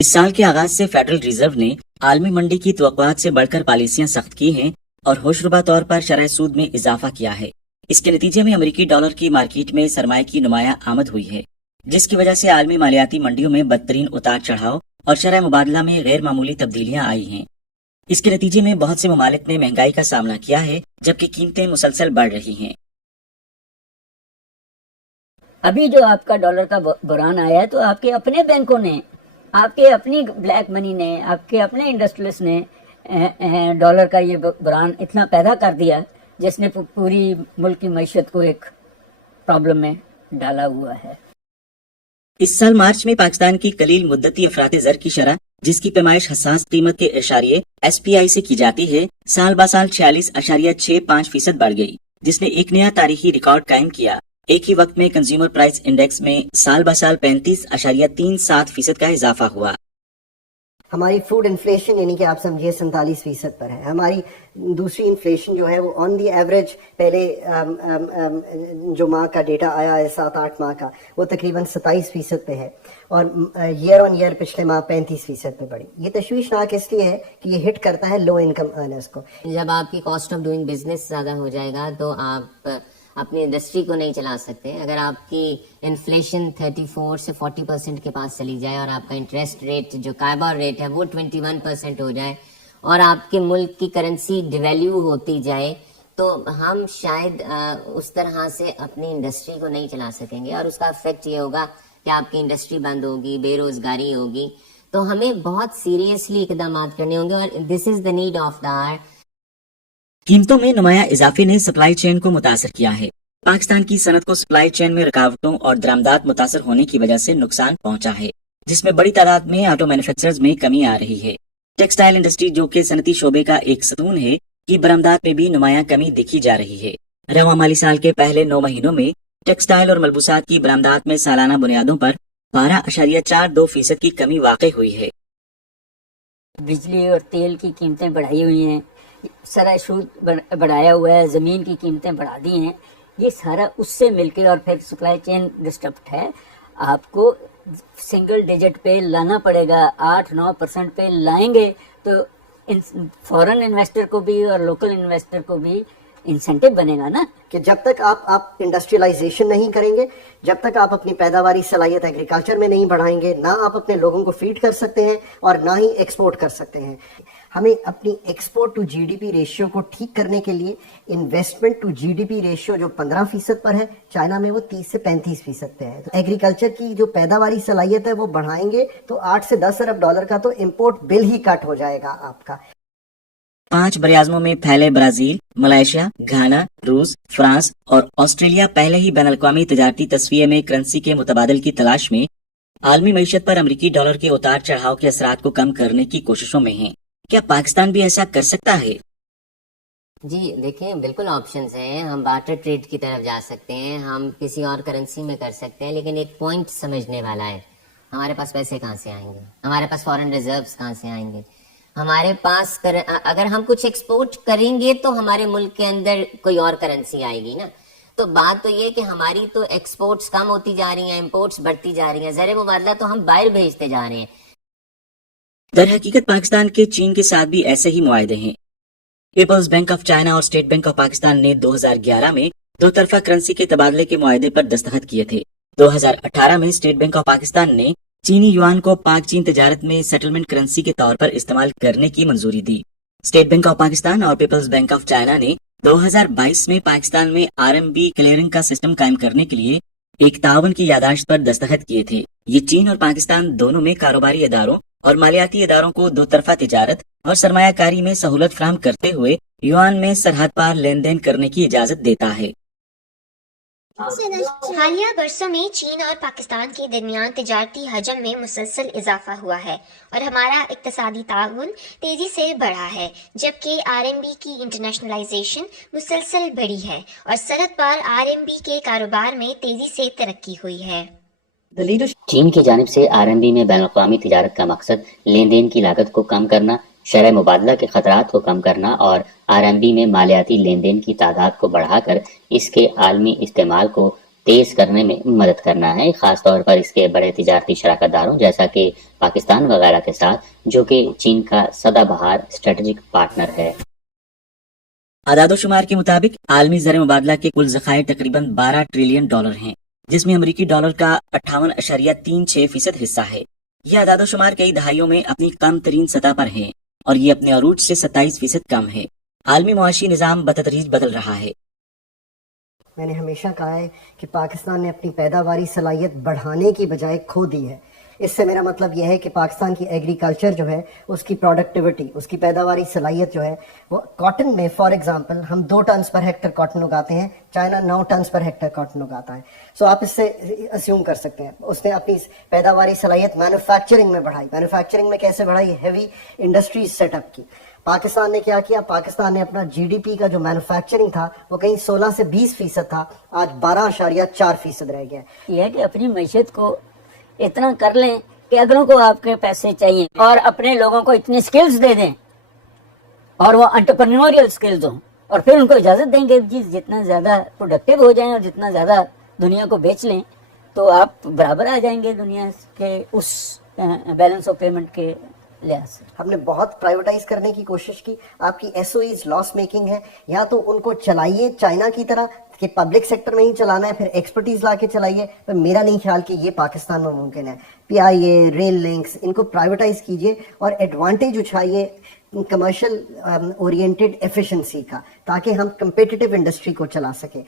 इस साल के आगाज से फेडरल रिजर्व ने आलमी मंडी की तवक्कुआत से बढ़कर पॉलिसियां सख्त की हैं और होशरुबा तौर पर शरह सूद में इजाफा किया है। इसके नतीजे में अमेरिकी डॉलर की मार्केट में सरमाए की नुमाया आमद हुई है, जिसकी वजह से आलमी मालियाती मंडियों में बदतरीन उतार चढ़ाव और शरह मुबादला में गैर मामूली तब्दीलियां आई हैं। इसके नतीजे में बहुत से ममालिक ने महंगाई का सामना किया है, जबकि कीमतें मुसलसल बढ़ रही हैं। अभी जो आपका डॉलर का बुरान आया है तो आपके अपने बैंकों ने, आपके अपनी ब्लैक मनी ने, आपके अपने इंडस्ट्रियलिस्ट ने डॉलर का ये बुरान इतना पैदा कर दिया जिसने पूरी मुल्क की मईशत को एक प्रॉब्लम में डाला हुआ है। इस साल मार्च में पाकिस्तान की कलील मुद्दती अफराते ज़र की शरह, जिसकी पैमाइश हसास कीमत के इशारे SPI से की जाती है, साल ब साल 46.65% बढ़ गई, जिसने एक नया तारीखी रिकॉर्ड कायम किया। एक ही वक्त में कंज्यूमर प्राइस इंडेक्स में साल ब साल 35.37% का इजाफा हुआ। हमारी फूड इन्फ्लेशन यानी कि आप समझिए 47% पर है। हमारी दूसरी इन्फ्लेशन जो है वो ऑन दी एवरेज पहले जो माह का डेटा आया है 7-8 माह का, वो तकरीबन 27% पे है और ईयर ऑन ईयर पिछले माह 35% पे बढ़ी। ये तशवीशनाक इसलिए है कि ये हिट करता है लो इनकम अर्नर्स को। जब आपकी कॉस्ट ऑफ डूइंग बिजनेस ज़्यादा हो जाएगा तो आप अपनी इंडस्ट्री को नहीं चला सकते। अगर आपकी इन्फ्लेशन 34 से 40% के पास चली जाए और आपका इंटरेस्ट रेट जो कायबार रेट है वो 21% हो जाए और आपके मुल्क की करेंसी डिवैल्यू होती जाए, तो हम शायद उस तरह से अपनी इंडस्ट्री को नहीं चला सकेंगे और उसका इफेक्ट ये होगा कि आपकी इंडस्ट्री बंद होगी, बेरोजगारी होगी। तो हमें बहुत सीरियसली इकदाम करने होंगे और this is the need of the hour. कीमतों में नुमाया इजाफे ने सप्लाई चेन को मुतासर किया है। पाकिस्तान की सनत को सप्लाई चेन में रुकावटों और दरामदात मुतासर होने की वजह से नुकसान पहुंचा है, जिसमें बड़ी तादाद में ऑटो मैन्युफैक्चरर्स में कमी आ रही है। टेक्सटाइल इंडस्ट्री, जो कि सनती शोबे का एक सतून है, की बरामदात में भी नुमाया कमी देखी जा रही है। रवा माली साल के पहले 9 महीनों में टेक्सटाइल और मलबूसात की बरामदात में सालाना बुनियादों पर 12.42% की कमी वाक़ई हुई है। बिजली और तेल की कीमतें बढ़ाई हुई हैं, सारा सूद बढ़ाया हुआ है, जमीन की कीमतें बढ़ा दी हैं। ये सारा उससे मिलके और फिर सप्लाई चेन डिस्टर्ब है। आपको सिंगल डिजिट पे लाना पड़ेगा, 8-9% पे लाएंगे तो फॉरेन इन्वेस्टर को भी और लोकल इन्वेस्टर को भी इंसेंटिव बनेगा ना, कि जब तक आप इंडस्ट्रियलाइजेशन नहीं करेंगे, जब तक आप अपनी पैदावारी सलाहियत एग्रीकल्चर में नहीं बढ़ाएंगे, ना आप अपने लोगों को फीड कर सकते हैं और ना ही एक्सपोर्ट कर सकते हैं। हमें अपनी एक्सपोर्ट टू GDP रेशियो को ठीक करने के लिए इन्वेस्टमेंट टू GDP रेशियो जो 15% पर है, चाइना में वो 30 से 35% पे है। तो एग्रीकल्चर की जो पैदावारी सलाहियत है वो बढ़ाएंगे तो 8 से 10 अरब डॉलर का तो इम्पोर्ट बिल ही कट हो जाएगा आपका। 5 बरआज़मों में फैले ब्राजील, मलेशिया, घाना, रूस, फ्रांस और ऑस्ट्रेलिया पहले ही बैनुल-अक़वामी तजारती तस्वीर में करेंसी के मुतबादल की तलाश में आलमी मईशत पर अमरीकी डॉलर के उतार चढ़ाव के असरात को कम करने की कोशिशों में हैं। क्या पाकिस्तान भी ऐसा कर सकता है? जी देखें, बिल्कुल ऑप्शंस हैं। हम बार्टर ट्रेड की तरफ जा सकते हैं, हम किसी और करेंसी में कर सकते हैं, लेकिन एक पॉइंट समझने वाला है, हमारे पास पैसे कहाँ से आएंगे, हमारे पास फॉरेन रिजर्व्स कहाँ से आएंगे, हमारे पास अगर हम कुछ एक्सपोर्ट करेंगे तो हमारे मुल्क के अंदर कोई और करेंसी आएगी ना। तो बात तो ये कि हमारी तो एक्सपोर्ट्स कम होती जा रही हैं, इंपोर्ट्स बढ़ती जा रही हैं, ज़र मुबादला तो हम बाहर भेजते जा रहे हैं। दर हकीकत पाकिस्तान के चीन के साथ भी ऐसे ही मुआहदे हैं। पीपल्स बैंक ऑफ चाइना और स्टेट बैंक ऑफ पाकिस्तान ने 2011 में दो तरफा करेंसी के तबादले के मुआहदे पर दस्तखत किए थे। 2018 में स्टेट बैंक ऑफ पाकिस्तान ने चीनी युआन को पाक चीन तजारत में सेटलमेंट करेंसी के तौर पर इस्तेमाल करने की मंजूरी दी। स्टेट बैंक ऑफ पाकिस्तान और पीपल्स बैंक ऑफ चाइना ने 2022 में पाकिस्तान में RMB क्लियरिंग का सिस्टम कायम करने के लिए एक ताउन की यादाश्त पर दस्तखत किए थे। ये चीन और पाकिस्तान दोनों में कारोबारी इदारों और मालियाती इदारों को दो तरफा तिजारत और सरमायाकारी में सहूलत फराहम करते हुए युआन में सरहद पार लेन देन करने की इजाजत देता है। हालिया बरसों में चीन और पाकिस्तान के दरमियान तिजारती हजम में मुसलसल इजाफा हुआ है और हमारा इक्तसादी ताउन तेजी से बढ़ा है, जबकि RMB की इंटरनेशनलाइजेशन मुसलसल बढ़ी है और सरहद पार RMB के कारोबार में तेजी से तरक्की हुई है। चीन की जानिब से RMB में बैनुल-अक़वामी तिजारत का मकसद लेन देन की लागत को कम करना, शरह मुबादला के खतरात को कम करना और RMB में मालियाती लेन देन की तादाद को बढ़ाकर इसके आलमी इस्तेमाल को تیز کرنے میں مدد کرنا ہے، خاص طور پر اس کے بڑے تجارتی شراکت داروں جیسا کہ پاکستان وغیرہ کے ساتھ، جو کہ چین کا سدا بہار اسٹریٹجک پارٹنر ہے۔ اعداد و شمار کے مطابق عالمی زر مبادلہ کے کل ذخائر تقریباً 12 ٹریلین ڈالر ہیں، جس میں امریکی ڈالر کا 58.36% حصہ ہے۔ یہ اعداد و شمار کئی دہائیوں میں اپنی کم ترین سطح پر ہیں اور یہ اپنے عروج سے 27% کم ہے۔ عالمی معاشی نظام بتدریج بدل رہا ہے۔ میں نے ہمیشہ کہا ہے کہ پاکستان نے اپنی پیداواری صلاحیت بڑھانے کی بجائے کھو دی ہے۔ اس سے میرا مطلب یہ ہے کہ پاکستان کی ایگریکلچر جو ہے، اس کی پروڈکٹیوٹی، اس کی پیداواری صلاحیت جو ہے، وہ کاٹن میں فار ایگزامپل ہم 2 ٹنز پر ہیکٹر کاٹن اگاتے ہیں، چائنا 9 ٹنز پر ہیکٹر کاٹن اگاتا ہے۔ سو آپ اس سے اسیوم کر سکتے ہیں اس نے اپنی پیداواری صلاحیت مینوفیکچرنگ میں بڑھائی۔ مینوفیکچرنگ میں کیسے بڑھائی؟ ہیوی انڈسٹریز سیٹ اپ کی۔ پاکستان نے کیا کیا؟ پاکستان نے اپنا جی ڈی پی کا جو مینوفیکچرنگ تھا وہ کہیں 16 سے 20% تھا، آج 12.4% رہ گیا۔ یہ ہے کہ اپنی معیشت کو اتنا کر لیں کہ اگلوں کو آپ کے پیسے چاہیے، اور اپنے لوگوں کو اتنی سکلز دے دیں اور وہ انٹرپرینوریل سکلز ہوں، اور پھر ان کو اجازت دیں گے جی جتنا زیادہ پروڈکٹیو ہو جائیں اور جتنا زیادہ دنیا کو بیچ لیں تو آپ برابر آ جائیں گے دنیا کے اس بیلنس آف پیمنٹ کے لحاظ سے۔ ہم نے بہت پرائیویٹائز کرنے کی کوشش کی۔ آپ کی S O Es loss making ہے، یا تو ان کو چلائیے چائنا کی طرح کہ پبلک سیکٹر میں ہی چلانا ہے، پھر ایکسپرٹیز لا کے چلائیے، پر میرا نہیں خیال کہ یہ پاکستان میں ممکن ہے۔ پی آئی اے، ریل لنکس، ان کو پرائیویٹائز کیجیے اور ایڈوانٹیج اٹھائیے کمرشل اورینٹڈ ایفیشنسی کا، تاکہ ہم کمپیٹیٹیو انڈسٹری کو چلا سکیں۔